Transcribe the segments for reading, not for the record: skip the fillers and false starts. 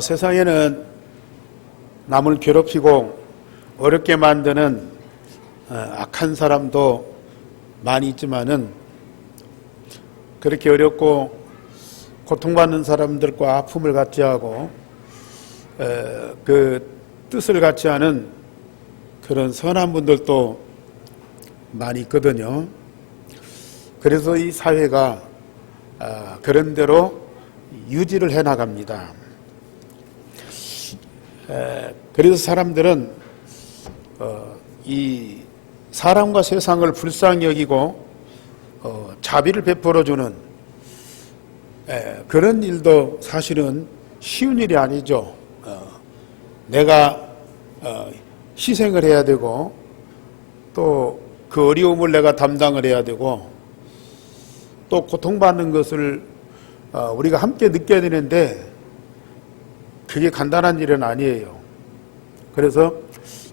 세상에는 남을 괴롭히고 어렵게 만드는 악한 사람도 많이 있지만은 그렇게 어렵고 고통받는 사람들과 아픔을 같이 하고 그 뜻을 같이 하는 그런 선한 분들도 많이 있거든요. 그래서 이 사회가 그런 대로 유지를 해 나갑니다. 그래서 사람들은 이 사람과 세상을 불쌍히 여기고 자비를 베풀어주는 그런 일도 사실은 쉬운 일이 아니죠. 내가 희생을 해야 되고 또 그 어려움을 내가 담당을 해야 되고 또 고통받는 것을 우리가 함께 느껴야 되는데 그게 간단한 일은 아니에요. 그래서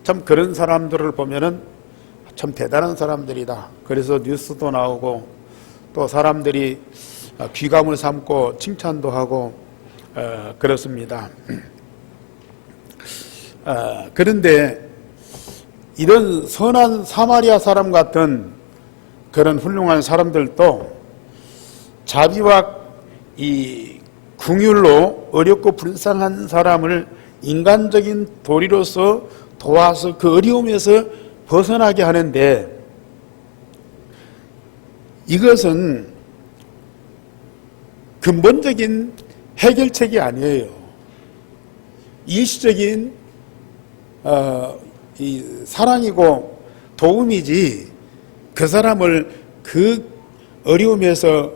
참 그런 사람들을 보면은 참 대단한 사람들이다. 그래서 뉴스도 나오고 또 사람들이 귀감을 삼고 칭찬도 하고 그렇습니다. 그런데 이런 선한 사마리아 사람 같은 그런 훌륭한 사람들도 자비와 이 긍휼로 어렵고 불쌍한 사람을 인간적인 도리로서 도와서 그 어려움에서 벗어나게 하는데 이것은 근본적인 해결책이 아니에요. 일시적인 이 사랑이고 도움이지 그 사람을 그 어려움에서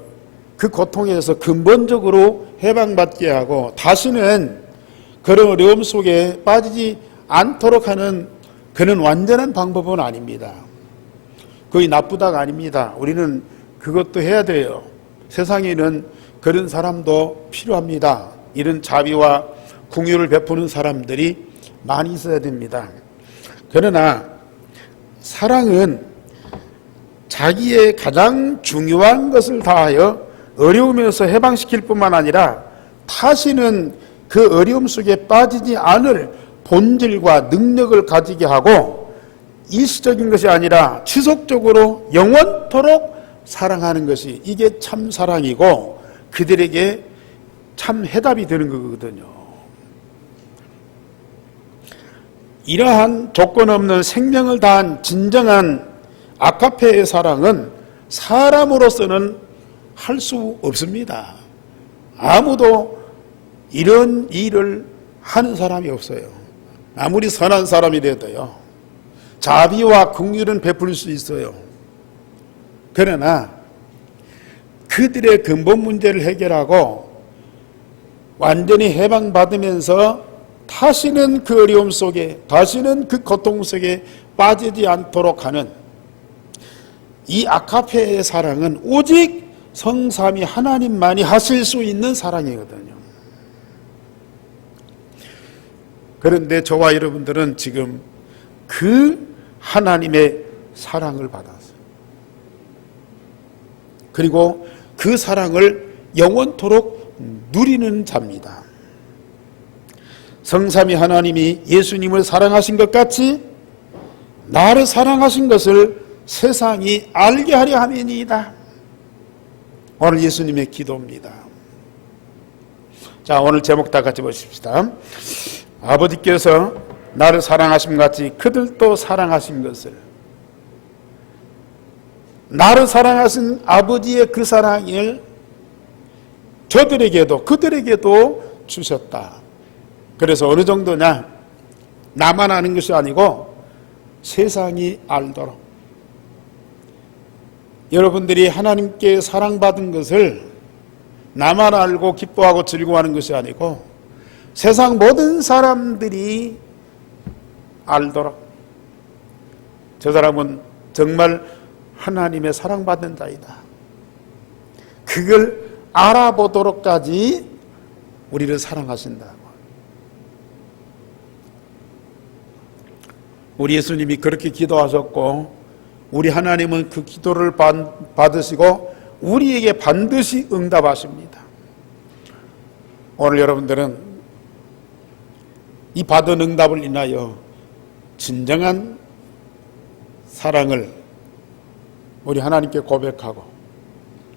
그 고통에서 근본적으로 해방받게 하고 다시는 그런 어려움 속에 빠지지 않도록 하는 그런 완전한 방법은 아닙니다. 그게 나쁘다가 아닙니다. 우리는 그것도 해야 돼요. 세상에는 그런 사람도 필요합니다. 이런 자비와 긍휼을 베푸는 사람들이 많이 있어야 됩니다. 그러나 사랑은 자기의 가장 중요한 것을 다하여 어려움에서 해방시킬 뿐만 아니라 다시는 그 어려움 속에 빠지지 않을 본질과 능력을 가지게 하고 일시적인 것이 아니라 지속적으로 영원토록 사랑하는 것이 이게 참 사랑이고 그들에게 참 해답이 되는 거거든요. 이러한 조건 없는 생명을 다한 진정한 아가페의 사랑은 사람으로서는 할 수 없습니다. 아무도 이런 일을 하는 사람이 없어요. 아무리 선한 사람이라도요. 자비와 긍휼은 베풀 수 있어요. 그러나 그들의 근본 문제를 해결하고 완전히 해방받으면서 다시는 그 어려움 속에 다시는 그 고통 속에 빠지지 않도록 하는 이 아가페의 사랑은 오직 성삼위 하나님만이 하실 수 있는 사랑이거든요. 그런데 저와 여러분들은 지금 그 하나님의 사랑을 받았어요. 그리고 그 사랑을 영원토록 누리는 자입니다. 성삼위 하나님이 예수님을 사랑하신 것 같이 나를 사랑하신 것을 세상이 알게 하려 함이니이다. 오늘 예수님의 기도입니다. 자, 오늘 제목 다 같이 보십시다. 아버지께서 나를 사랑하신 것 같이 그들도 사랑하신 것을 나를 사랑하신 아버지의 그 사랑을 저들에게도 그들에게도 주셨다. 그래서 어느 정도냐? 나만 아는 것이 아니고 세상이 알도록. 여러분들이 하나님께 사랑받은 것을 나만 알고 기뻐하고 즐거워하는 것이 아니고 세상 모든 사람들이 알도록. 저 사람은 정말 하나님의 사랑받는 자이다. 그걸 알아보도록까지 우리를 사랑하신다. 우리 예수님이 그렇게 기도하셨고 우리 하나님은 그 기도를 받으시고 우리에게 반드시 응답하십니다. 오늘 여러분들은 이 받은 응답을 인하여 진정한 사랑을 우리 하나님께 고백하고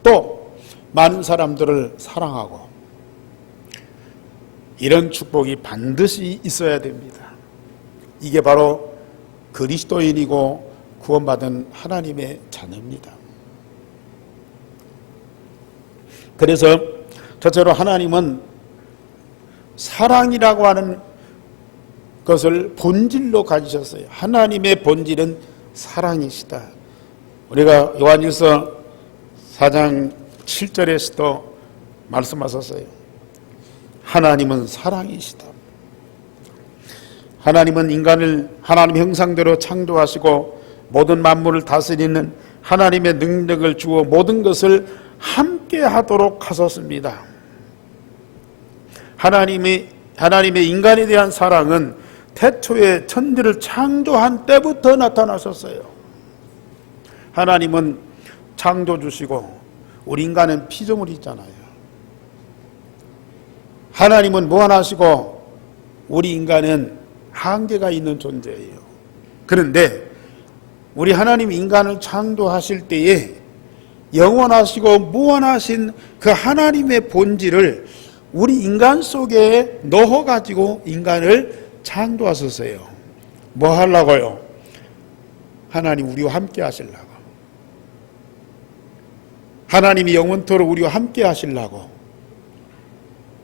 또 많은 사람들을 사랑하고 이런 축복이 반드시 있어야 됩니다. 이게 바로 그리스도인이고 구원받은 하나님의 자녀입니다. 그래서 첫째로 하나님은 사랑이라고 하는 것을 본질로 가지셨어요. 하나님의 본질은 사랑이시다. 우리가 요한일서 4장 7절에서도 말씀하셨어요. 하나님은 사랑이시다. 하나님은 인간을 하나님 형상대로 창조하시고 모든 만물을 다스리는 하나님의 능력을 주어 모든 것을 함께 하도록 하셨습니다. 하나님의 인간에 대한 사랑은 태초에 천지를 창조한 때부터 나타나셨어요. 하나님은 창조주시고 우리 인간은 피조물이잖아요. 하나님은 무한하시고 우리 인간은 한계가 있는 존재예요. 그런데 우리 하나님 인간을 창조하실 때에 영원하시고 무한하신 그 하나님의 본질을 우리 인간 속에 넣어가지고 인간을 창조하셨어요. 뭐 하려고요? 하나님 우리와 함께 하시려고. 하나님이 영원토록 우리와 함께 하시려고.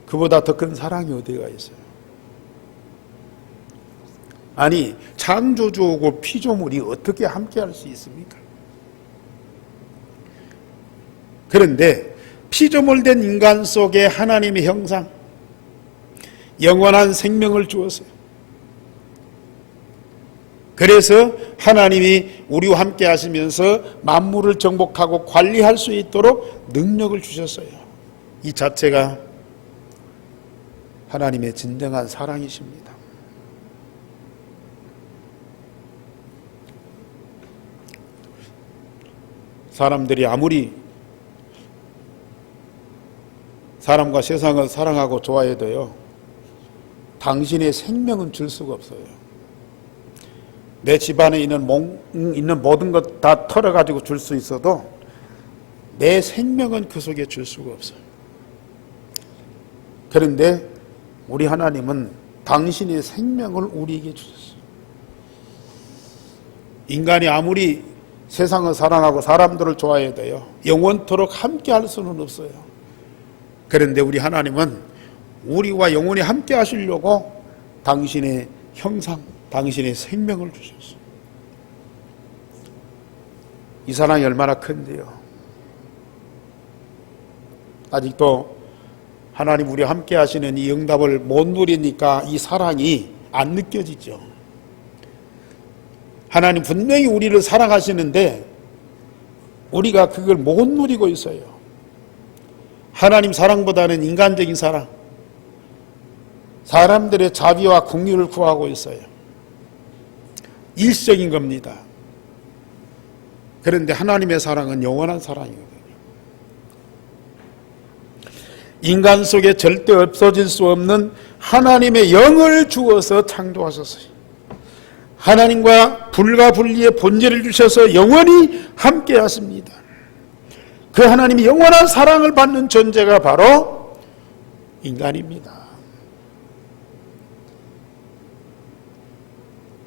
그보다 더 큰 사랑이 어디가 있어요? 아니, 창조주하고 피조물이 어떻게 함께 할 수 있습니까? 그런데 피조물 된 인간 속에 하나님의 형상, 영원한 생명을 주었어요. 그래서 하나님이 우리와 함께 하시면서 만물을 정복하고 관리할 수 있도록 능력을 주셨어요. 이 자체가 하나님의 진정한 사랑이십니다. 사람들이 아무리 사람과 세상을 사랑하고 좋아해도요, 당신의 생명은 줄 수가 없어요. 내 집안에 있는 모든 것 다 털어가지고 줄 수 있어도 내 생명은 그 속에 줄 수가 없어요. 그런데 우리 하나님은 당신의 생명을 우리에게 주셨어요. 인간이 아무리 세상을 사랑하고 사람들을 좋아해도요, 영원토록 함께 할 수는 없어요. 그런데 우리 하나님은 우리와 영원히 함께 하시려고 당신의 형상, 당신의 생명을 주셨어요. 이 사랑이 얼마나 큰데요. 아직도 하나님 우리와 함께 하시는 이 응답을 못 누리니까 이 사랑이 안 느껴지죠. 하나님 분명히 우리를 사랑하시는데 우리가 그걸 못 누리고 있어요. 하나님 사랑보다는 인간적인 사랑, 사람들의 자비와 긍휼을 구하고 있어요. 일시적인 겁니다. 그런데 하나님의 사랑은 영원한 사랑이거든요. 인간 속에 절대 없어질 수 없는 하나님의 영을 주어서 창조하셨어요. 하나님과 불가분리의 본질을 주셔서 영원히 함께 하십니다. 그 하나님이 영원한 사랑을 받는 존재가 바로 인간입니다.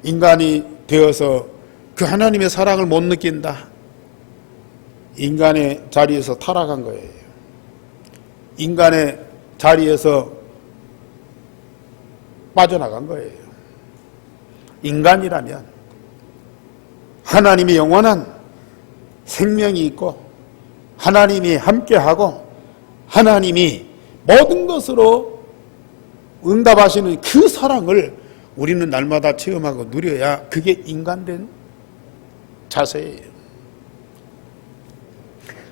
인간이 되어서 그 하나님의 사랑을 못 느낀다. 인간의 자리에서 타락한 거예요. 인간의 자리에서 빠져나간 거예요. 인간이라면 하나님이 영원한 생명이 있고 하나님이 함께하고 하나님이 모든 것으로 응답하시는 그 사랑을 우리는 날마다 체험하고 누려야 그게 인간된 자세예요.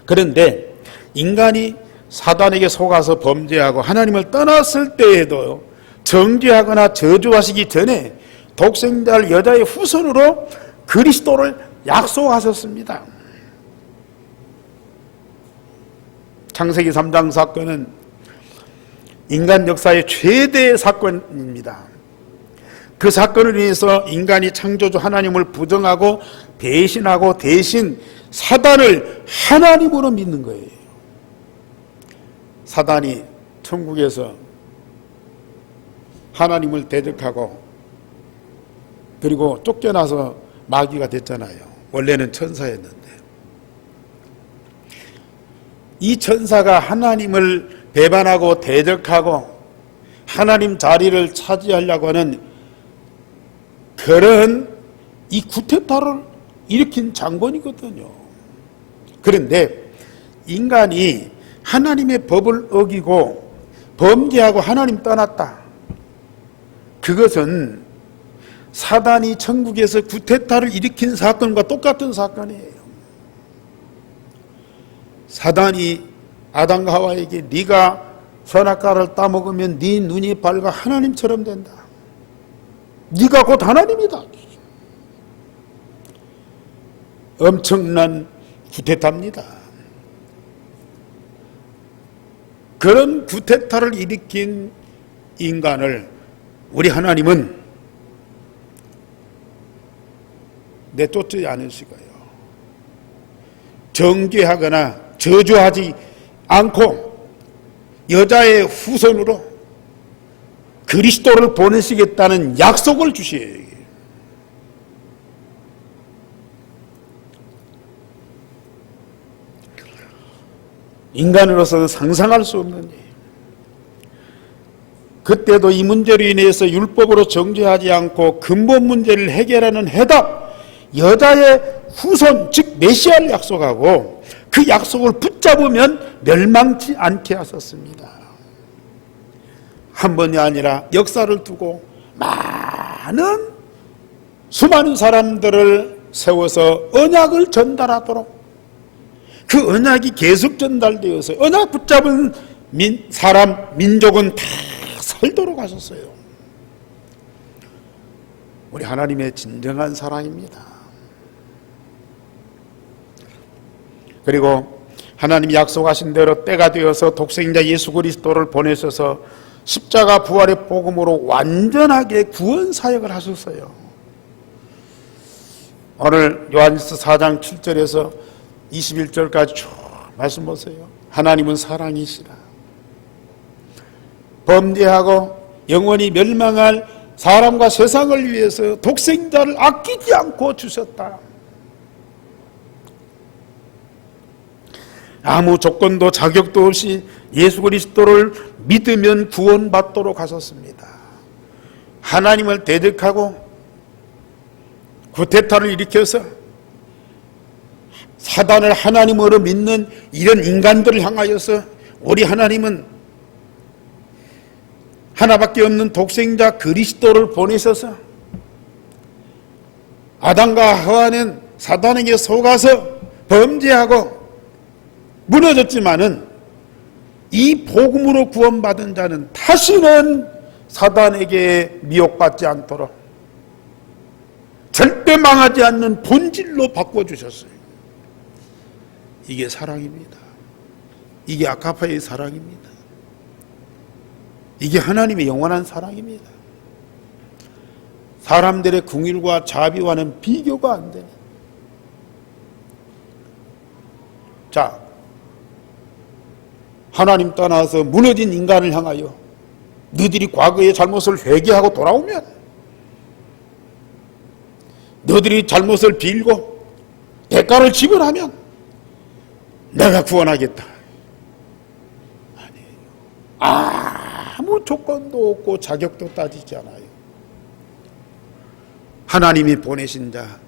그런데 인간이 사단에게 속아서 범죄하고 하나님을 떠났을 때에도 정죄하거나 저주하시기 전에 독생자를 여자의 후손으로 그리스도를 약속하셨습니다. 창세기 3장 사건은 인간 역사의 최대의 사건입니다. 그 사건을 위해서 인간이 창조주 하나님을 부정하고 배신하고 대신 사단을 하나님으로 믿는 거예요. 사단이 천국에서 하나님을 대적하고 그리고 쫓겨나서 마귀가 됐잖아요. 원래는 천사였는데 이 천사가 하나님을 배반하고 대적하고 하나님 자리를 차지하려고 하는 그런 이 구테타를 일으킨 장본이거든요. 그런데 인간이 하나님의 법을 어기고 범죄하고 하나님 떠났다. 그것은 사단이 천국에서 구테타를 일으킨 사건과 똑같은 사건이에요. 사단이 아담과 하와에게 네가 선악과를 따먹으면 네 눈이 밝아 하나님처럼 된다. 네가 곧 하나님이다. 엄청난 구테타입니다. 그런 구테타를 일으킨 인간을 우리 하나님은 내쫓지 않으실 거예요. 정죄하거나 저주하지 않고 여자의 후손으로 그리스도를 보내시겠다는 약속을 주시에요. 인간으로서는 상상할 수 없는 일. 그때도 이 문제로 인해서 율법으로 정죄하지 않고 근본 문제를 해결하는 해답, 여자의 후손, 즉 메시아를 약속하고 그 약속을 붙잡으면 멸망치 않게 하셨습니다. 한 번이 아니라 역사를 두고 수많은 사람들을 세워서 언약을 전달하도록 그 언약이 계속 전달되어서 언약 붙잡은 민족은 다 살도록 하셨어요. 우리 하나님의 진정한 사랑입니다. 그리고 하나님이 약속하신 대로 때가 되어서 독생자 예수 그리스도를 보내셔서 십자가 부활의 복음으로 완전하게 구원 사역을 하셨어요. 오늘 요한일서 4장 7절에서 21절까지 쭉 말씀 보세요. 하나님은 사랑이시라. 범죄하고 영원히 멸망할 사람과 세상을 위해서 독생자를 아끼지 않고 주셨다. 아무 조건도 자격도 없이 예수 그리스도를 믿으면 구원받도록 하셨습니다. 하나님을 대적하고 구테타를 일으켜서 사단을 하나님으로 믿는 이런 인간들을 향하여서 우리 하나님은 하나밖에 없는 독생자 그리스도를 보내셔서 아담과 하와는 사단에게 속아서 범죄하고 무너졌지만은 이 복음으로 구원받은 자는 다시는 사단에게 미혹받지 않도록 절대 망하지 않는 본질로 바꿔주셨어요. 이게 사랑입니다. 이게 아카파의 사랑입니다. 이게 하나님의 영원한 사랑입니다. 사람들의 궁일과 자비와는 비교가 안 되는. 자, 하나님 떠나서 무너진 인간을 향하여 너희들이 과거의 잘못을 회개하고 돌아오면, 너희들이 잘못을 빌고 대가를 지불하면 내가 구원하겠다. 아니에요. 아무 조건도 없고 자격도 따지지 않아요. 하나님이 보내신 자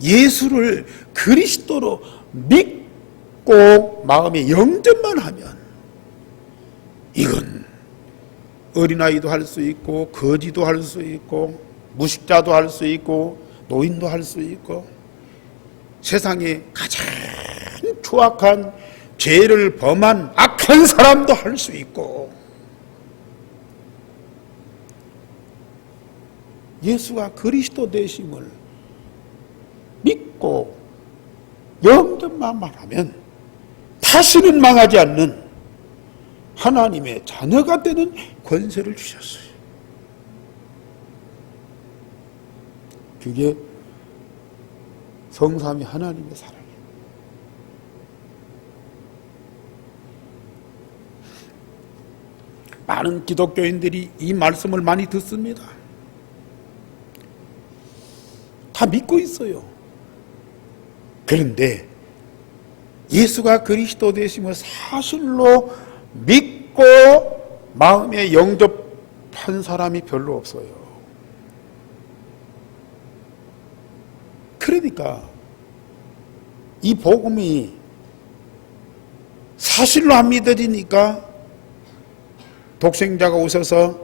예수를 그리스도로 믿고 마음에 영접만 하면 이건 어린아이도 할 수 있고 거지도 할 수 있고 무식자도 할 수 있고 노인도 할 수 있고 세상에 가장 추악한 죄를 범한 악한 사람도 할 수 있고, 예수가 그리스도 되심을 믿고 영접만 하면 다시는 망하지 않는 하나님의 자녀가 되는 권세를 주셨어요. 그게 성삼위 하나님의 사랑이에요. 많은 기독교인들이 이 말씀을 많이 듣습니다. 다 믿고 있어요. 그런데 예수가 그리스도 되심을 사실로 믿고 마음에 영접한 사람이 별로 없어요. 그러니까 이 복음이 사실로 안 믿어지니까 독생자가 오셔서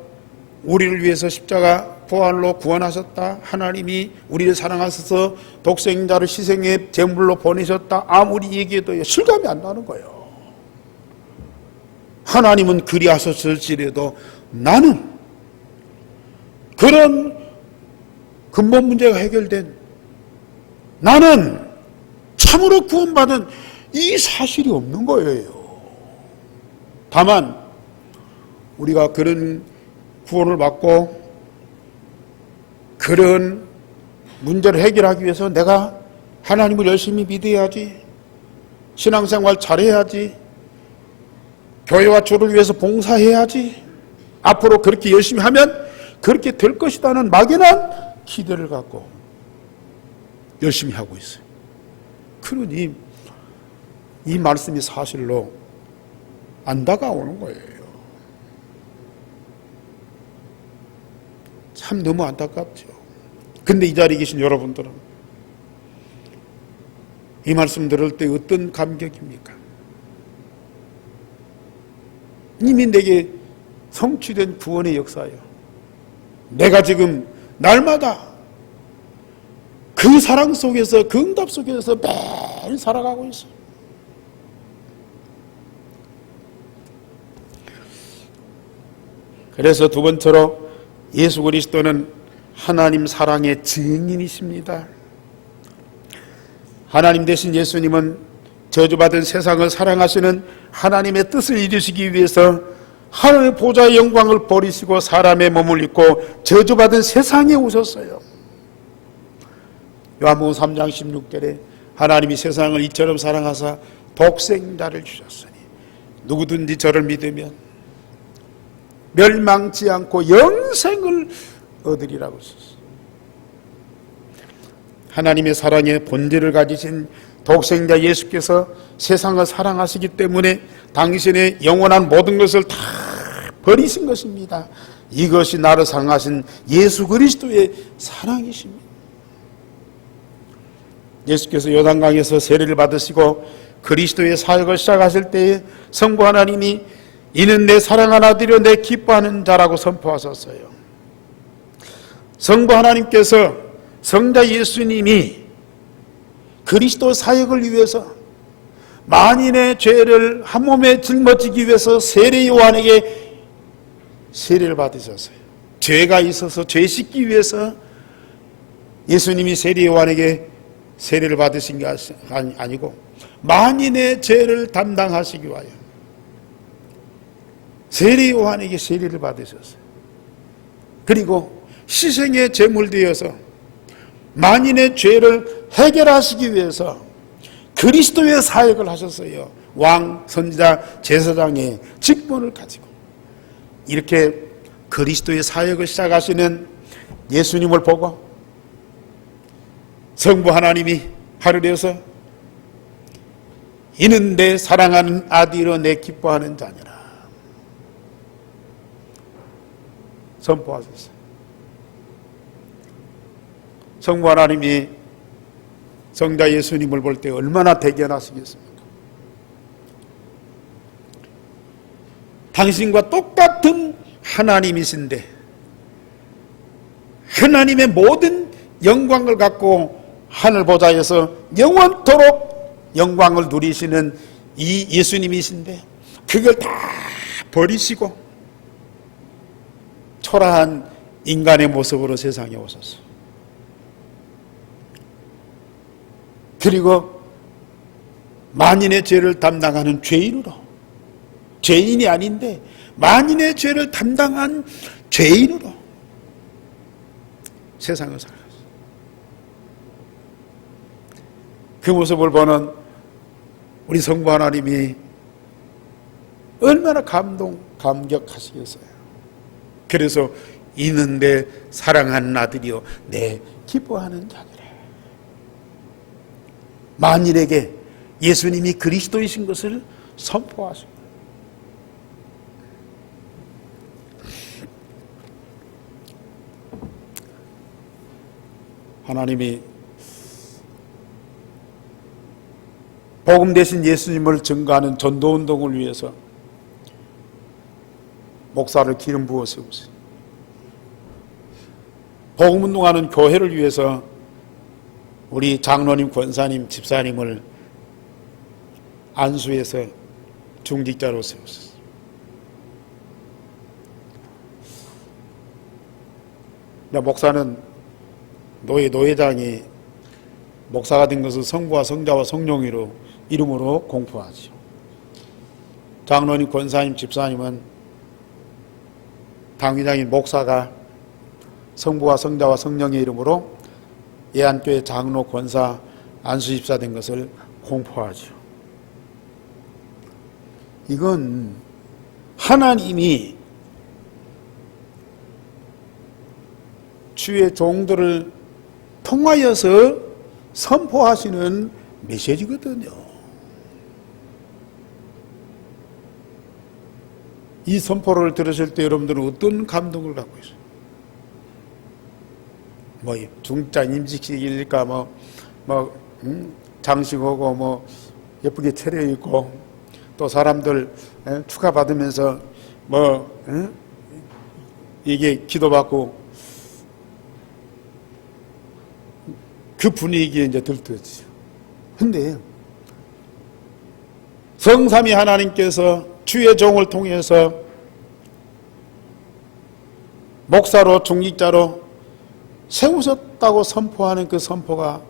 우리를 위해서 십자가 부활로 구원하셨다. 하나님이 우리를 사랑하셔서 독생자를 희생의 제물로 보내셨다. 아무리 얘기해도 실감이 안 나는 거예요. 하나님은 그리하셨을지라도 나는 그런 근본 문제가 해결된, 나는 참으로 구원받은 이 사실이 없는 거예요. 다만 우리가 그런 구원을 받고 그런 문제를 해결하기 위해서 내가 하나님을 열심히 믿어야지, 신앙생활 잘해야지, 교회와 주를 위해서 봉사해야지, 앞으로 그렇게 열심히 하면 그렇게 될 것이라는 막연한 기대를 갖고 열심히 하고 있어요. 그러니 이 말씀이 사실로 안 다가오는 거예요. 참 너무 안타깝죠. 근데 이 자리에 계신 여러분들은 이 말씀 들을 때 어떤 감격입니까? 이미 내게 성취된 구원의 역사예요. 내가 지금 날마다 그 사랑 속에서, 그 응답 속에서 매일 살아가고 있어요. 그래서 두 번째로 예수 그리스도는 하나님 사랑의 증인이십니다. 하나님 되신 예수님은 저주받은 세상을 사랑하시는 하나님의 뜻을 이루시기 위해서 하늘의 보좌의 영광을 버리시고 사람의 몸을 입고 저주받은 세상에 오셨어요. 요한복음 3장 16절에 하나님이 세상을 이처럼 사랑하사 독생자를 주셨으니 누구든지 저를 믿으면 멸망치 않고 영생을 얻으리라고 했었어요. 하나님의 사랑의 본질을 가지신 독생자 예수께서 세상을 사랑하시기 때문에 당신의 영원한 모든 것을 다 버리신 것입니다. 이것이 나를 사랑하신 예수 그리스도의 사랑이십니다. 예수께서 요단강에서 세례를 받으시고 그리스도의 사역을 시작하실 때에 성부 하나님이 이는 내 사랑하는 아들이요 내 기뻐하는 자라고 선포하셨어요. 성부 하나님께서 성자 예수님이 그리스도 사역을 위해서 만인의 죄를 한 몸에 짊어지기 위해서 세례 요한에게 세례를 받으셨어요. 죄가 있어서 죄 씻기 위해서 예수님이 세례 요한에게 세례를 받으신 게 아니고 만인의 죄를 담당하시기 위하여 세례 요한에게 세례를 받으셨어요. 그리고 희생의 제물 되어서 만인의 죄를 해결하시기 위해서 그리스도의 사역을 하셨어요. 왕, 선지자, 제사장의 직분을 가지고 이렇게 그리스도의 사역을 시작하시는 예수님을 보고 성부 하나님이 하늘에서 이는 내 사랑하는 아들이요 내 기뻐하는 자니라 선포하셨어요. 성부 하나님이 성자 예수님을 볼 때 얼마나 대견하시겠습니까? 당신과 똑같은 하나님이신데 하나님의 모든 영광을 갖고 하늘 보좌에서 영원토록 영광을 누리시는 이 예수님이신데 그걸 다 버리시고 초라한 인간의 모습으로 세상에 오셨어요. 그리고 만인의 죄를 담당하는 죄인으로, 죄인이 아닌데 만인의 죄를 담당한 죄인으로 세상을 살아갔어요. 그 모습을 보는 우리 성부 하나님이 얼마나 감격하시겠어요. 그래서 있는데 사랑하는 아들이요 내 기뻐하는 자들아. 만일에게 예수님이 그리스도이신 것을 선포하시고 하나님이 복음 대신 예수님을 증거하는 전도운동을 위해서 목사를 기름 부어 세우세요. 복음운동하는 교회를 위해서 우리 장로님, 권사님, 집사님을 안수해서 중직자로 세우셨어요. 목사는 노회장이 목사가 된 것을 성부와 성자와 성령으로 이름으로 공포하죠. 장로님, 권사님, 집사님은 당회장인 목사가 성부와 성자와 성령의 이름으로 예안교회 장로, 권사, 안수집사 된 것을 공포하죠. 이건 하나님이 주의 종들을 통하여서 선포하시는 메시지거든요. 이 선포를 들으실 때 여러분들은 어떤 감동을 갖고 있어요? 중자 임직식이니까 장식하고 예쁘게 차려입고 또 사람들 축하받으면서 이게 기도받고 그 분위기에 이제 들뜨죠. 근데 성삼위 하나님께서 주의 종을 통해서 목사로 중직자로 세우셨다고 선포하는 그 선포가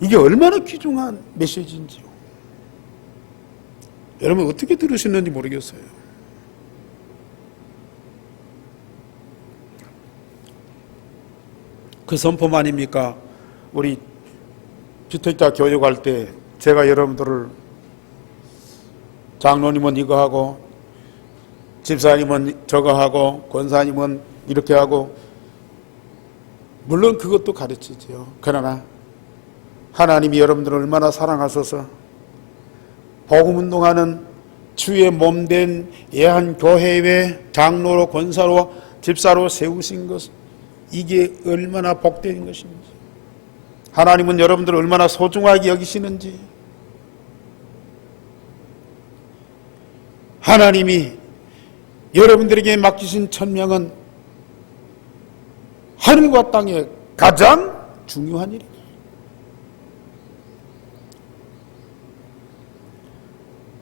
이게 얼마나 귀중한 메시지인지요. 여러분 어떻게 들으셨는지 모르겠어요. 그 선포만입니까? 우리 주택자 교육할 때 제가 여러분들을 장로님은 이거 하고 집사님은 저거 하고 권사님은 이렇게 하고 물론 그것도 가르치죠. 그러나 하나님이 여러분들을 얼마나 사랑하셔서 복음운동하는 주의 몸된 예한교회의 장로로 권사로 집사로 세우신 것 이게 얼마나 복된 것인지 하나님은 여러분들을 얼마나 소중하게 여기시는지 하나님이 여러분들에게 맡기신 천명은 하늘과 땅에 가장 중요한 일입니다.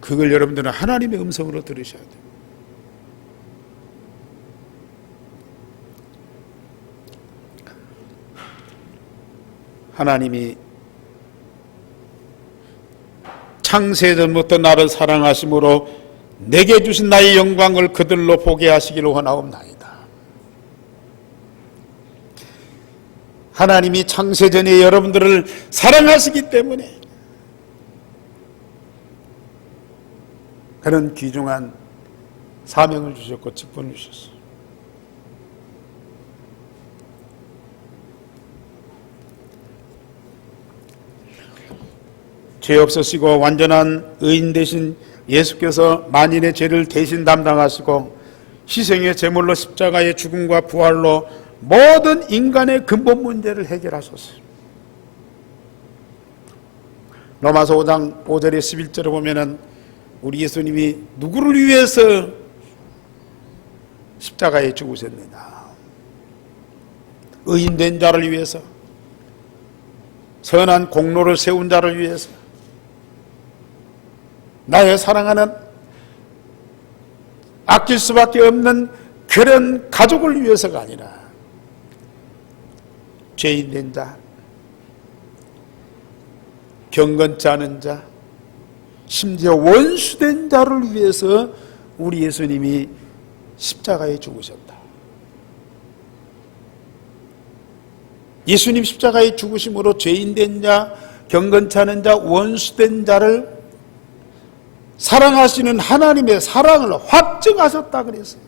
그걸 여러분들은 하나님의 음성으로 들으셔야 돼요. 하나님이 창세전부터 나를 사랑하심으로 내게 주신 나의 영광을 그들로 보게 하시기를 원하옵나이다. 하나님이 창세전에 여러분들을 사랑하시기 때문에 그런 귀중한 사명을 주셨고 직분을 주셨어요. 죄 없으시고 완전한 의인 되신 예수께서 만인의 죄를 대신 담당하시고 희생의 제물로 십자가의 죽음과 부활로 모든 인간의 근본 문제를 해결하셨어요. 로마서 5장 5절에 11절에 보면은 우리 예수님이 누구를 위해서 십자가에 죽으셨느냐? 의인된 자를 위해서, 선한 공로를 세운 자를 위해서, 나의 사랑하는 아낄 수밖에 없는 그런 가족을 위해서가 아니라 죄인된 자, 경건치 않은 자, 심지어 원수된 자를 위해서 우리 예수님이 십자가에 죽으셨다. 예수님 십자가에 죽으심으로 죄인된 자, 경건치 않은 자, 원수된 자를 사랑하시는 하나님의 사랑을 확증하셨다 그랬어요.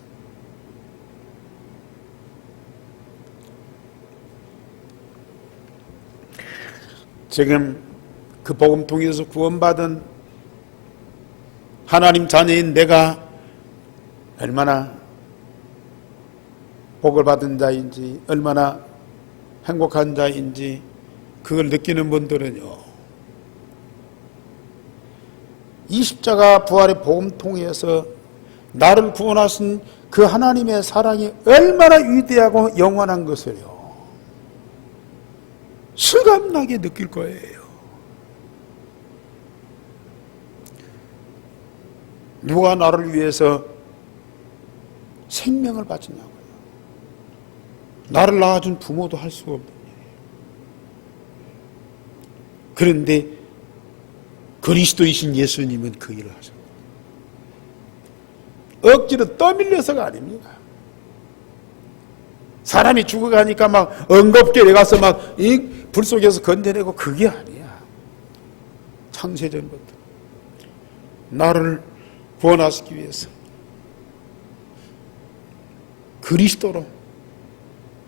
지금 그 복음 통해서 구원받은 하나님 자녀인 내가 얼마나 복을 받은 자인지, 얼마나 행복한 자인지 그걸 느끼는 분들은요, 이 십자가 부활의 복음 통해서 나를 구원하신 그 하나님의 사랑이 얼마나 위대하고 영원한 것을요 실감나게 느낄 거예요. 누가 나를 위해서 생명을 바치냐고요. 나를 낳아준 부모도 할 수가 없는 일이에요. 그런데 그리스도이신 예수님은 그 일을 하셨고, 억지로 떠밀려서가 아닙니다. 사람이 죽어가니까 막 엉겁게 내가서 막 이 불 속에서 건져내고 그게 아니야. 창세전부터 나를 구원하시기 위해서 그리스도로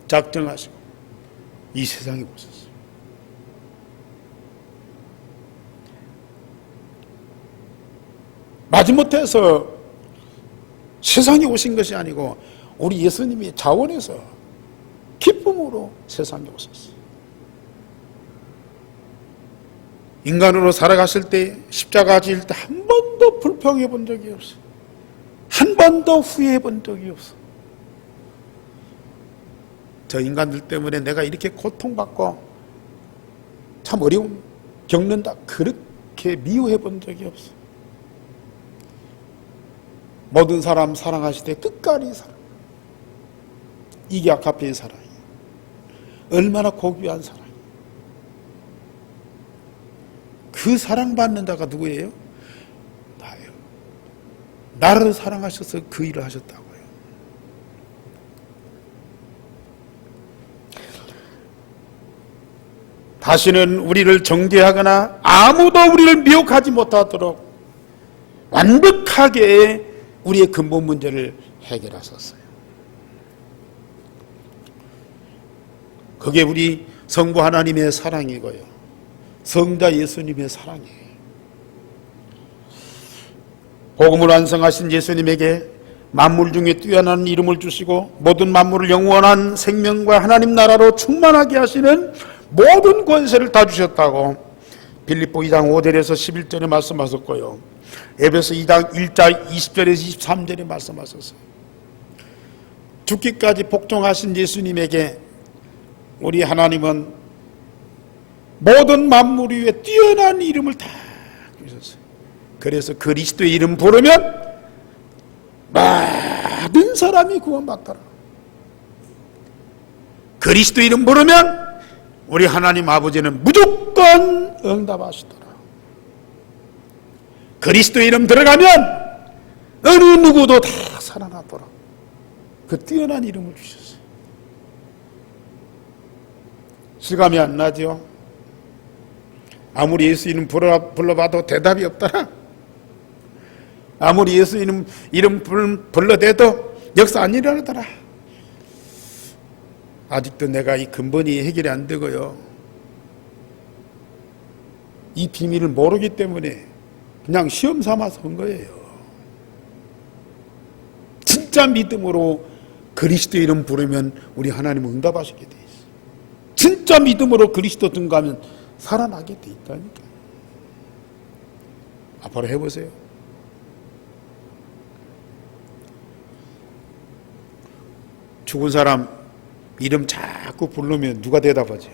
작정하시고 이 세상에 오셨어요. 마지못해서 세상에 오신 것이 아니고 우리 예수님이 자원해서 기쁨으로 세상에 오셨어요. 인간으로 살아갔을 때, 십자가 질 때 한 번도 불평해 본 적이 없어. 한 번도 후회해 본 적이 없어. 저 인간들 때문에 내가 이렇게 고통받고 참 어려움 겪는다, 그렇게 미워해 본 적이 없어. 모든 사람 사랑하실 때 끝까지 사랑. 이게 아카페의 사랑이에요. 얼마나 고귀한 사랑이에요. 그 사랑받는 자가 누구예요? 나예요. 나를 사랑하셔서 그 일을 하셨다고요. 다시는 우리를 정죄하거나 아무도 우리를 미혹하지 못하도록 완벽하게 우리의 근본 문제를 해결하셨어요. 그게 우리 성부 하나님의 사랑이고요, 성자 예수님의 사랑이에요. 복음을 완성하신 예수님에게 만물 중에 뛰어난 이름을 주시고 모든 만물을 영원한 생명과 하나님 나라로 충만하게 하시는 모든 권세를 다 주셨다고 빌립보 2장 5절에서 11절에 말씀하셨고요, 에베소 2장 1절 20절에서 23절에 말씀하셨어요. 죽기까지 복종하신 예수님에게 우리 하나님은 모든 만물 위에 뛰어난 이름을 다 주셨어요. 그래서 그리스도의 이름 부르면 모든 사람이 구원받더라. 그리스도 이름 부르면 우리 하나님 아버지는 무조건 응답하시더라. 그리스도 이름 들어가면 어느 누구도 다 살아나더라. 그 뛰어난 이름을 주셨어요. 실감이 안 나죠? 아무리 예수 이름 불러봐도 대답이 없더라. 아무리 예수 이름 불러대도 역사 안 일어나더라. 아직도 내가 이 근본이 해결이 안 되고요, 이 비밀을 모르기 때문에 그냥 시험 삼아서 한 거예요. 진짜 믿음으로 그리스도 이름 부르면 우리 하나님은 응답하시게 돼 있어요. 진짜 믿음으로 그리스도 등가하면 살아나게 돼 있다니까. 앞으로 해보세요. 죽은 사람 이름 자꾸 부르면 누가 대답하죠?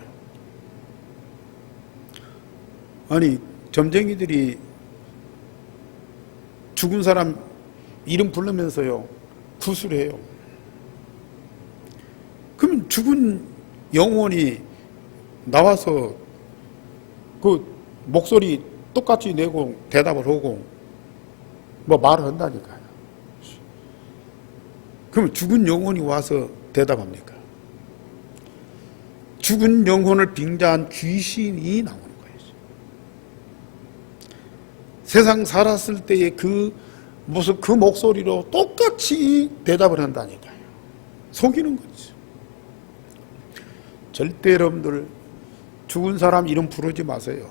아니, 점쟁이들이 죽은 사람 이름 부르면서요 구슬해요. 그럼 죽은 영혼이 나와서 그 목소리 똑같이 내고 대답을 하고 뭐 말을 한다니까요. 그럼 죽은 영혼이 와서 대답합니까? 죽은 영혼을 빙자한 귀신이 나오는 거예요. 세상 살았을 때의 그 모습, 그 목소리로 똑같이 대답을 한다니까요. 속이는 거죠. 절대 여러분들 죽은 사람 이름 부르지 마세요.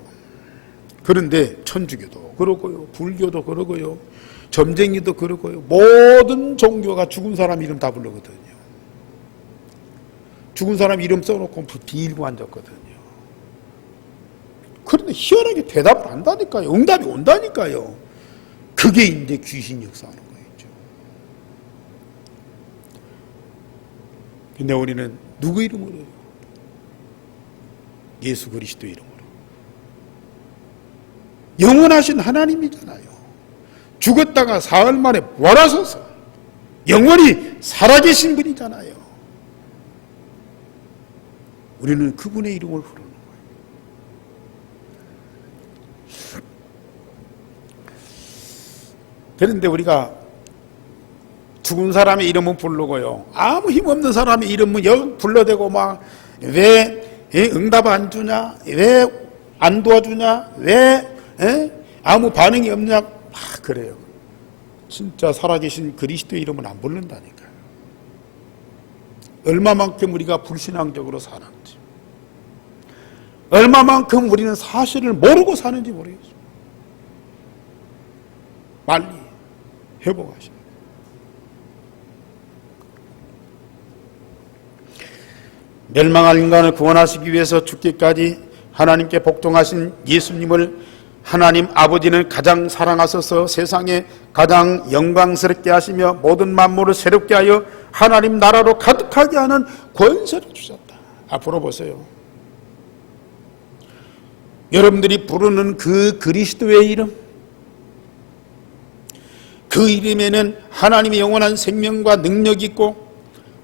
그런데 천주교도 그러고요, 불교도 그러고요, 점쟁이도 그러고요, 모든 종교가 죽은 사람 이름 다 부르거든요. 죽은 사람 이름 써놓고 빌고 앉았거든요. 그런데 희한하게 대답을 한다니까요. 응답이 온다니까요. 그게 이제 귀신 역사하는 거였죠. 근데 우리는 누구 이름으로 해요? 예수 그리스도 이름으로. 영원하신 하나님이잖아요. 죽었다가 사흘 만에 부활하셔서 영원히 살아계신 분이잖아요. 우리는 그분의 이름을 부르는 거예요. 그런데 우리가 죽은 사람의 이름은 부르고요, 아무 힘없는 사람의 이름은 영 불러대고 막 왜 응답 안 주냐, 왜 안 도와주냐, 왜 아무 반응이 없냐, 막 그래요. 진짜 살아계신 그리스도 이름은 안 부른다니까요. 얼마만큼 우리가 불신앙적으로 사는지, 얼마만큼 우리는 사실을 모르고 사는지 모르겠어요. 빨리 회복하셔야 돼요. 멸망할 인간을 구원하시기 위해서 죽기까지 하나님께 복종하신 예수님을 하나님 아버지는 가장 사랑하셔서 세상에 가장 영광스럽게 하시며 모든 만물을 새롭게 하여 하나님 나라로 가득하게 하는 권세를 주셨다. 앞으로 보세요. 여러분들이 부르는 그 그리스도의 이름, 그 이름에는 하나님의 영원한 생명과 능력이 있고,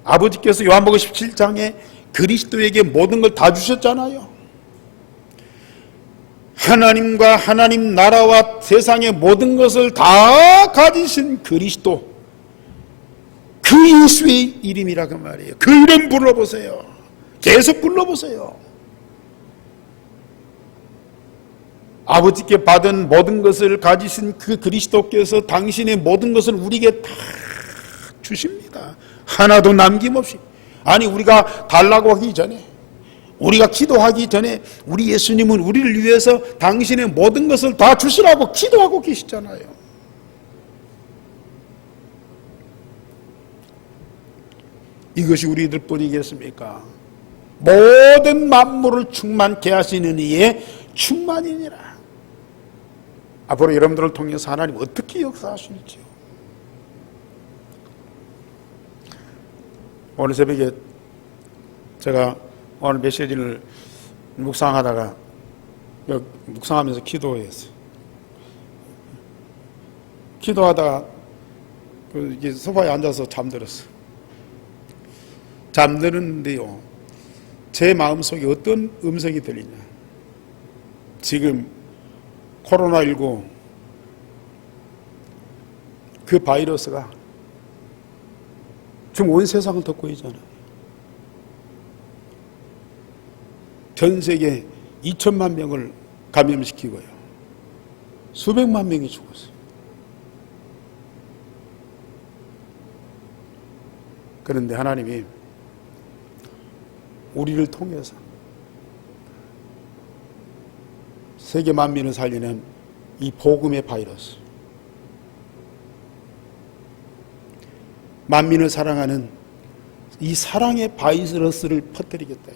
아버지께서 요한복음 17장에 그리스도에게 모든 걸 다 주셨잖아요. 하나님과 하나님 나라와 세상의 모든 것을 다 가지신 그리스도, 그 예수의 이름이라고 말이에요. 그 이름 불러보세요. 계속 불러보세요. 아버지께 받은 모든 것을 가지신 그 그리스도께서 당신의 모든 것을 우리에게 다 주십니다. 하나도 남김없이. 아니, 우리가 달라고 하기 전에, 우리가 기도하기 전에 우리 예수님은 우리를 위해서 당신의 모든 것을 다 주시라고 기도하고 계시잖아요. 이것이 우리들 뿐이겠습니까? 모든 만물을 충만케 하시는 이의 충만이니라. 앞으로 여러분들을 통해서 하나님 어떻게 역사하실지요. 오늘 새벽에 제가 오늘 메시지를 묵상하다가 묵상하면서 기도했어요. 기도하다가 이게 소파에 앉아서 잠들었어요. 잠드는데요, 제 마음속에 어떤 음성이 들리냐. 지금 코로나19 그 바이러스가 지금 온 세상을 덮고 있잖아요. 전 세계 2천만 명을 감염시키고요, 수백만 명이 죽었어요. 그런데 하나님이 우리를 통해서 세계 만민을 살리는 이 복음의 바이러스, 만민을 사랑하는 이 사랑의 바이러스를 퍼뜨리겠다.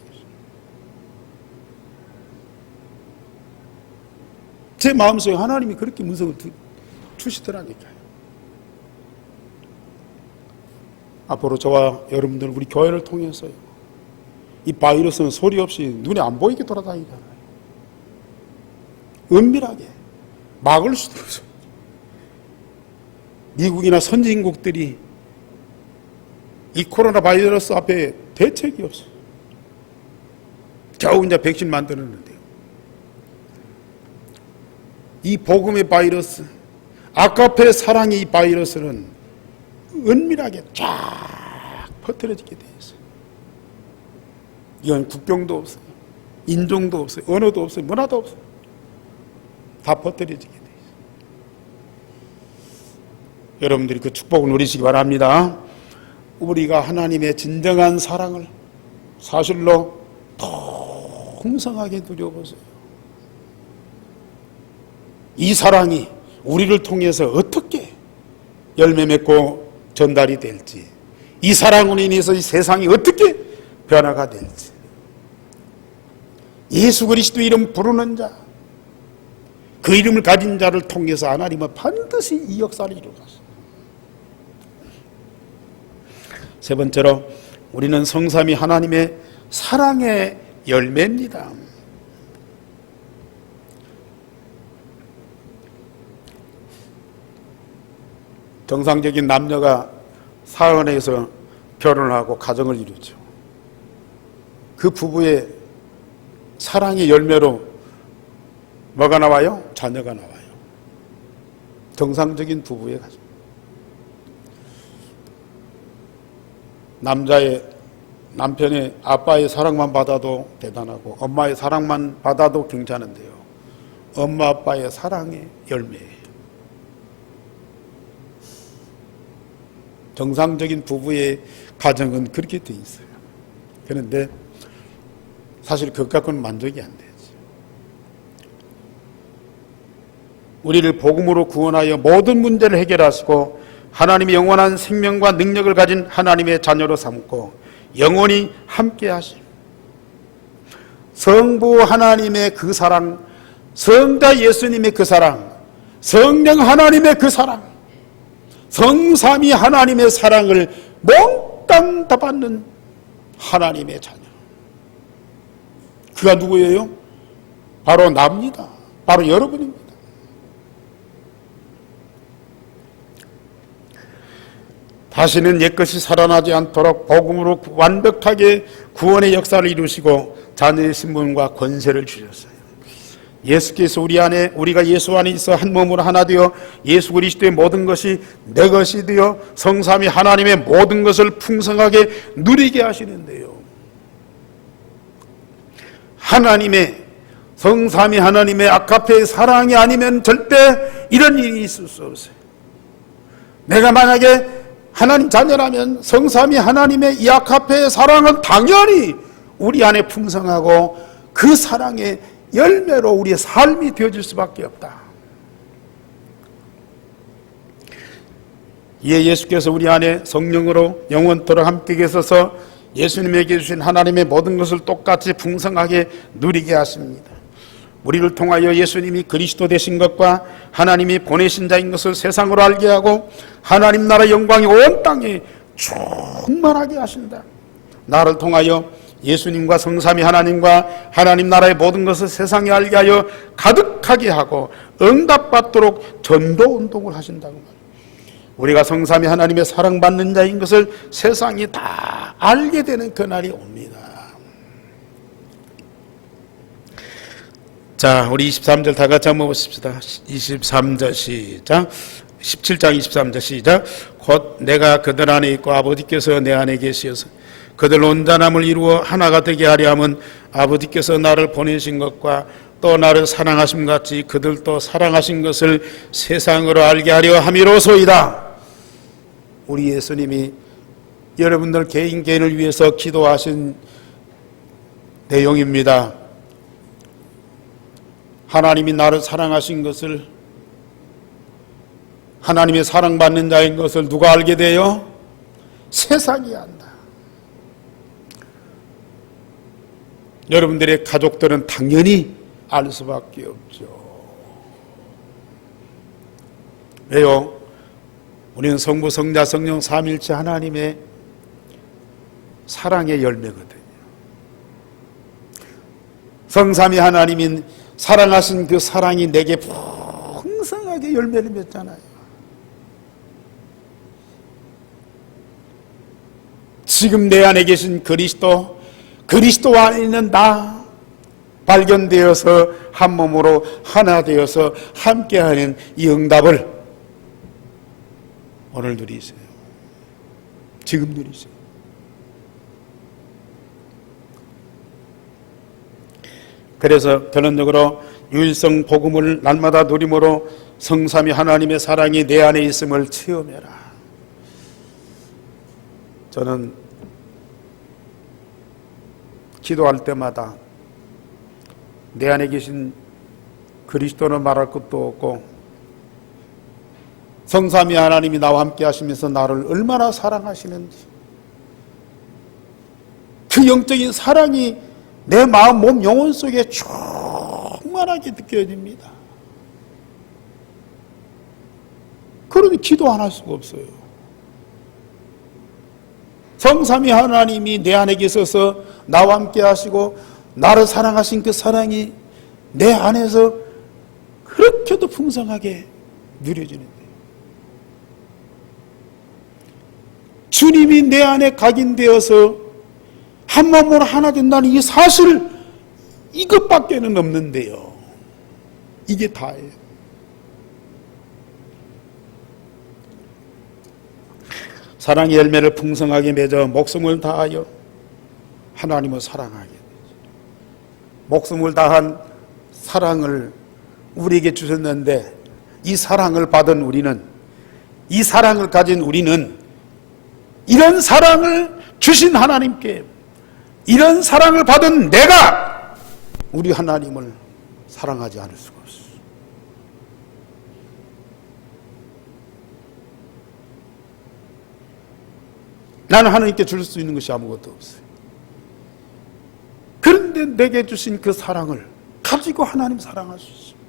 제 마음속에 하나님이 그렇게 문성을 주시더라니까요. 앞으로 저와 여러분들, 우리 교회를 통해서요, 이 바이러스는 소리 없이 눈에 안 보이게 돌아다니잖아요. 은밀하게 막을 수도 없어요. 미국이나 선진국들이 이 코로나 바이러스 앞에 대책이 없어요. 겨우 이제 백신 만들었는데요. 이 복음의 바이러스, 아까페 사랑의 이 바이러스는 은밀하게 쫙 퍼뜨려지게 되어 있어요. 이건 국경도 없어요, 인종도 없어요, 언어도 없어요, 문화도 없어요. 다 퍼뜨려지게 되어 있어요. 여러분들이 그 축복을 누리시기 바랍니다. 우리가 하나님의 진정한 사랑을 사실로 풍성하게 누려보세요. 이 사랑이 우리를 통해서 어떻게 열매 맺고 전달이 될지, 이 사랑으로 인해서 이 세상이 어떻게 변화가 될지, 예수 그리스도 이름 부르는 자, 그 이름을 가진 자를 통해서 하나님은 반드시 이 역사를 이루었습니다. 세 번째로 우리는 성삼위 하나님의 사랑의 열매입니다. 정상적인 남녀가 사원에서 결혼을 하고 가정을 이루죠. 그 부부의 사랑의 열매로 뭐가 나와요? 자녀가 나와요. 정상적인 부부의 가정. 남편의 아빠의 사랑만 받아도 대단하고 엄마의 사랑만 받아도 괜찮은데요, 엄마 아빠의 사랑의 열매예요. 정상적인 부부의 가정은 그렇게 돼 있어요. 그런데 사실 그것 갖고는 만족이 안 되지. 우리를 복음으로 구원하여 모든 문제를 해결하시고 하나님의 영원한 생명과 능력을 가진 하나님의 자녀로 삼고 영원히 함께 하심, 성부 하나님의 그 사랑, 성자 예수님의 그 사랑, 성령 하나님의 그 사랑, 성삼위 하나님의 사랑을 몽땅 다 받는 하나님의 자녀. 그가 누구예요? 바로 나입니다. 바로 여러분입니다. 다시는 옛것이 살아나지 않도록 복음으로 완벽하게 구원의 역사를 이루시고 자녀의 신분과 권세를 주셨어요. 예수께서 우리가 예수 안에 있어 한 몸으로 하나 되어 예수 그리스도의 모든 것이 내 것이 되어 성삼위 하나님의 모든 것을 풍성하게 누리게 하시는데요, 하나님의 성삼위 하나님의 아카페의 사랑이 아니면 절대 이런 일이 있을 수 없어요. 내가 만약에 하나님 자녀라면 성삼위 하나님의 이 아카페의 사랑은 당연히 우리 안에 풍성하고 그 사랑의 열매로 우리의 삶이 되어질 수밖에 없다. 이에 예수께서 우리 안에 성령으로 영원토록 함께 계셔서 예수님에게 주신 하나님의 모든 것을 똑같이 풍성하게 누리게 하십니다. 우리를 통하여 예수님이 그리스도 되신 것과 하나님이 보내신 자인 것을 세상으로 알게 하고 하나님 나라 영광이 온 땅에 충만하게 하신다. 나를 통하여 예수님과 성삼위 하나님과 하나님 나라의 모든 것을 세상에 알게 하여 가득하게 하고 응답받도록 전도운동을 하신다고 말합니다. 우리가 성삼위 하나님의 사랑받는 자인 것을 세상이 다 알게 되는 그날이 옵니다. 자, 우리 23절 다 같이 한번 보십시다. 23절 시작. 17장 23절 시작. 곧 내가 그들 안에 있고 아버지께서 내 안에 계시어서 그들 온전함을 이루어 하나가 되게 하려 함은 아버지께서 나를 보내신 것과 또 나를 사랑하심 같이 그들도 사랑하신 것을 세상으로 알게 하려 함이로소이다. 우리 예수님이 여러분들 개인을 위해서 기도하신 내용입니다. 하나님이 나를 사랑하신 것을, 하나님의 사랑받는 자인 것을 누가 알게 돼요? 세상이 안다. 여러분들의 가족들은 당연히 알 수밖에 없죠. 왜요? 우리는 성부, 성자, 성령 삼일체 하나님의 사랑의 열매거든요. 성삼위 하나님인 사랑하신 그 사랑이 내게 풍성하게 열매를 맺잖아요. 지금 내 안에 계신 그리스도 안에 있는 나 발견되어서 한 몸으로 하나 되어서 함께하는 이 응답을 오늘 누리세요. 지금 누리세요. 그래서 결론적으로 유일성 복음을 날마다 누림으로 성삼위 하나님의 사랑이 내 안에 있음을 체험해라. 저는 기도할 때마다 내 안에 계신 그리스도는 말할 것도 없고 성삼위 하나님이 나와 함께 하시면서 나를 얼마나 사랑하시는지 그 영적인 사랑이 내 마음, 몸, 영혼 속에 충만하게 느껴집니다. 그러니 기도 안 할 수가 없어요. 성삼위 하나님이 내 안에 계셔서 나와 함께 하시고 나를 사랑하신 그 사랑이 내 안에서 그렇게도 풍성하게 누려지는데 주님이 내 안에 각인되어서 한 몸으로 하나 된다는 이 사실 이것밖에는 없는데요. 이게 다예요. 사랑의 열매를 풍성하게 맺어 목숨을 다하여 하나님을 사랑하게 되죠. 목숨을 다한 사랑을 우리에게 주셨는데 이 사랑을 받은 우리는, 이 사랑을 가진 우리는 이런 사랑을 주신 하나님께, 이런 사랑을 받은 내가 우리 하나님을 사랑하지 않을 수가 없어요. 나는 하나님께 줄 수 있는 것이 아무것도 없어요. 그런데 내게 주신 그 사랑을 가지고 하나님 사랑할 수 있어요.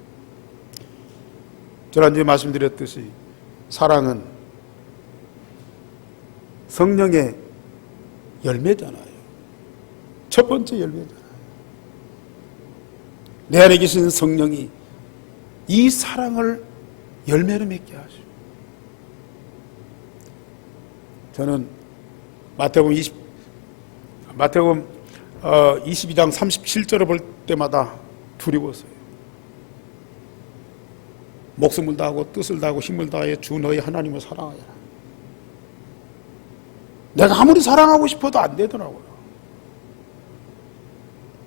지난주에 말씀드렸듯이 사랑은 성령의 열매잖아요. 첫 번째 열매잖아요. 내 안에 계신 성령이 이 사랑을 열매로 맺게 하죠. 저는 마태복음 22장 37절을 볼 때마다 두려웠어요. 목숨을 다하고 뜻을 다하고 힘을 다하여 주 너희 하나님을 사랑하여라. 내가 아무리 사랑하고 싶어도 안 되더라고요.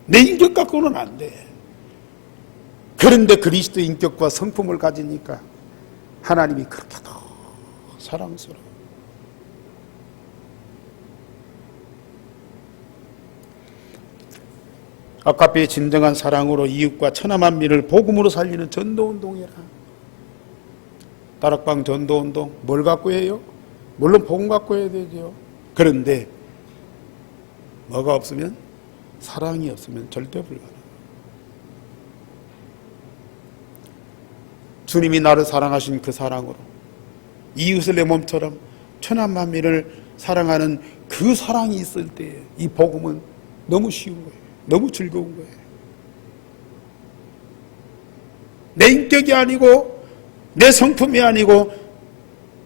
내 인격 갖고는 안 돼. 그런데 그리스도의 인격과 성품을 가지니까 하나님이 그렇게 더 사랑스러워요. 아까의 진정한 사랑으로 이웃과 천하만민을 복음으로 살리는 전도운동이라. 다락방 전도운동 뭘 갖고 해요? 물론 복음 갖고 해야 되죠. 그런데 뭐가 없으면, 사랑이 없으면 절대 불가능해요. 주님이 나를 사랑하신 그 사랑으로 이웃을 내 몸처럼 천하만민을 사랑하는 그 사랑이 있을 때 이 복음은 너무 쉬운 거예요. 너무 즐거운 거예요. 내 인격이 아니고 내 성품이 아니고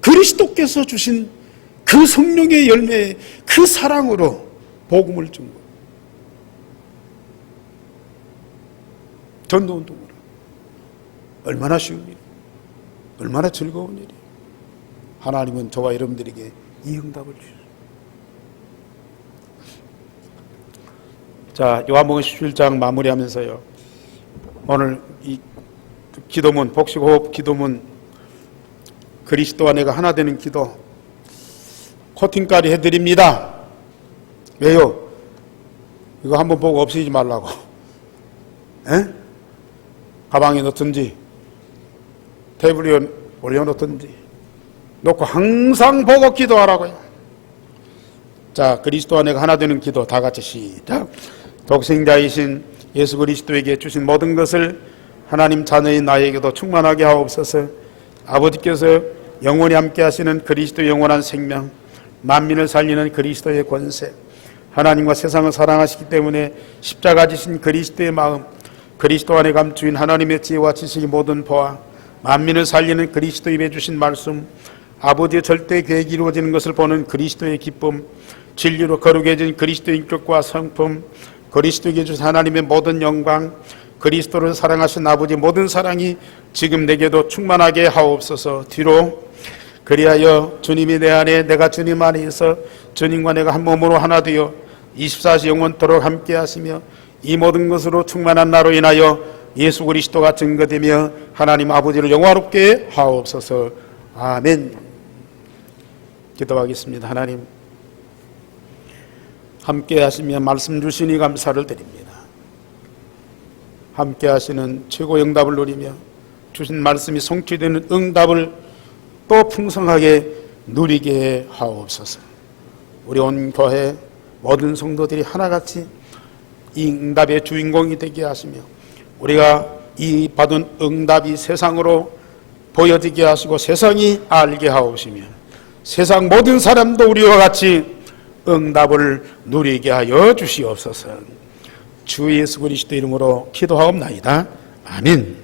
그리스도께서 주신 그 성령의 열매, 그 사랑으로 복음을 준 거예요. 전도운동으로. 얼마나 쉬운 일이에요. 얼마나 즐거운 일이에요. 하나님은 저와 여러분들에게 이 응답을 주셨어요. 자, 요한복음 17장 마무리하면서요, 오늘 이 기도문, 복식호흡 기도문, 그리스도와 내가 하나 되는 기도 코팅까지 해드립니다. 왜요? 이거 한번 보고 없애지 말라고. 에? 가방에 넣든지 테이블 위에 올려놓든지 놓고 항상 보고 기도하라고요. 자, 그리스도와 내가 하나 되는 기도 다 같이 시작. 독생자이신 예수 그리스도에게 주신 모든 것을 하나님 자녀인 나에게도 충만하게 하옵소서. 아버지께서 영원히 함께 하시는 그리스도의 영원한 생명, 만민을 살리는 그리스도의 권세, 하나님과 세상을 사랑하시기 때문에 십자가 지신 그리스도의 마음, 그리스도 안에 감추인 하나님의 지혜와 지식이 모든 보아, 만민을 살리는 그리스도 입에 주신 말씀, 아버지의 절대 계획이 이루어지는 것을 보는 그리스도의 기쁨, 진리로 거룩해진 그리스도의 인격과 성품, 그리스도에게 주신 하나님의 모든 영광, 그리스도를 사랑하신 아버지의 모든 사랑이 지금 내게도 충만하게 하옵소서. 뒤로 그리하여 주님이 내 안에, 내가 주님 안에 있어 주님과 내가 한 몸으로 하나 되어 24시 영원토록 함께 하시며 이 모든 것으로 충만한 나로 인하여 예수 그리스도가 증거되며 하나님 아버지를 영화롭게 하옵소서. 아멘. 기도하겠습니다. 하나님, 함께 하시며 말씀 주시니 감사를 드립니다. 함께 하시는 최고의 응답을 누리며 주신 말씀이 성취되는 응답을 또 풍성하게 누리게 하옵소서. 우리 온 교회 모든 성도들이 하나같이 이 응답의 주인공이 되게 하시며 우리가 이 받은 응답이 세상으로 보여지게 하시고 세상이 알게 하옵시며 세상 모든 사람도 우리와 같이 응답을 누리게 하여 주시옵소서. 주 예수 그리스도 이름으로 기도하옵나이다. 아멘.